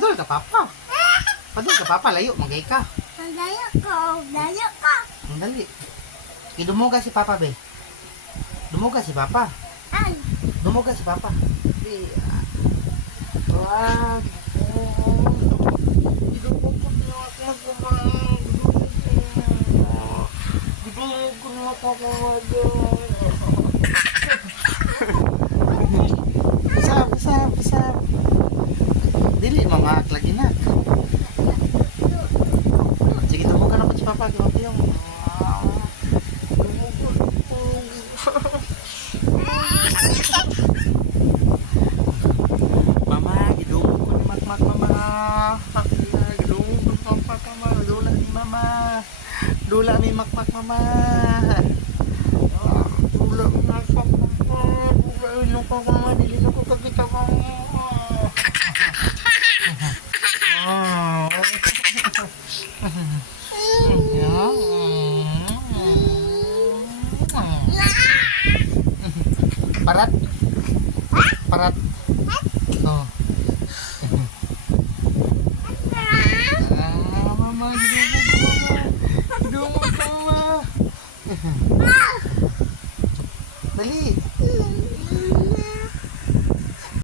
padol ka papa. Padol ka papa, layo magay ka. Dayo ko. Dayo ko. Ang dali. Idumuga si papa be. Dumuga si papa. Ay. Dumuga si papa. Be. Wag. Idumugod na ako kumang. Idumugod na ako kumang. Bisap. Dili mama lagi na. Sige, dumugan ako si papa, gawin yung. Mama, gidumog ko ni Makmak mama. Gidumog ko ni Makmak mama. Dula ni mama. Dula ni Makmak mama. Dula ni Makmak mama. Dula ni Makmak mama. Dili na ko kakita mama. Parat. Parat. Oh. Mama, gidumog mama. Dali.